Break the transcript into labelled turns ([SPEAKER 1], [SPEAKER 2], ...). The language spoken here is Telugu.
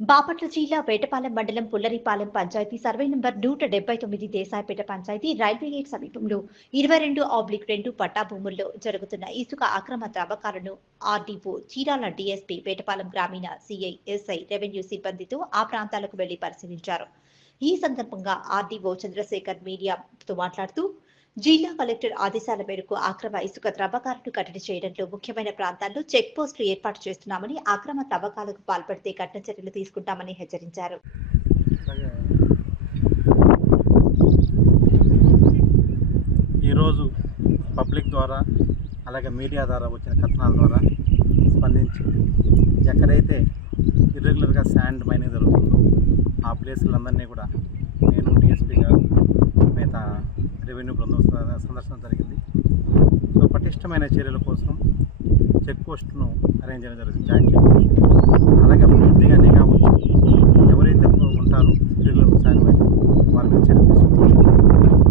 [SPEAKER 1] బాపట్ల జిల్లా వేటపాలెం మండలం పుల్లరిపాలెం పంచాయతీ సర్వే నంబర్ నూట డెబ్బై తొమ్మిది దేశాయపేట పంచాయతీ రైల్వే గేట్ సమీపంలో ఇరవై రెండు ఆబ్లిక్ రెండు పట్టా భూముల్లో జరుగుతున్న ఇసుక అక్రమ త్రవ్వకాలను ఆర్డీఓ చీరాల డీఎస్పీ వేటపాలెం గ్రామీణ సిఐ ఎస్ఐ రెవెన్యూ సిబ్బందితో ఆ ప్రాంతాలకు వెళ్ళి పరిశీలించారు. ఈ సందర్భంగా ఆర్డీఓ చంద్రశేఖర్ మీడియాతో మాట్లాడుతూ జిల్లా కలెక్టర్ ఆదేశాల మేరకు అక్రమ ఇసుక త్రవ్వకాలను కట్టడి చేయడంలో ముఖ్యమైన ప్రాంతాల్లో చెక్ పోస్టులు ఏర్పాటు చేస్తున్నామని అక్రమ తవ్వకాలకు పాల్పడితే కఠిన చర్యలు తీసుకుంటామని హెచ్చరించారు.
[SPEAKER 2] ఈరోజు పబ్లిక్ ద్వారా అలాగే మీడియా ద్వారా వచ్చిన కథనాల ద్వారా స్పందించి ఎక్కడైతే ఇర్రెగ్యులర్గా శాండ్ మైనింగ్ జరుగుతుందో ఆ ప్లేసులందరినీ కూడా నేను డిఎస్పీ గారు రెవెన్యూ బృందం సందర్శన జరిగింది. సో పటిష్టమైన చర్యల కోసం చెక్ పోస్ట్ను అరేంజ్ చేయడం జరిగింది. Joint check post. అలాగే పూర్తిగా నిఘా ఉంచి ఎవరైతే ఉంటారో ఇర్రెగ్యులర్ సాయం వారి మీద చర్యలు తీసుకుంటారు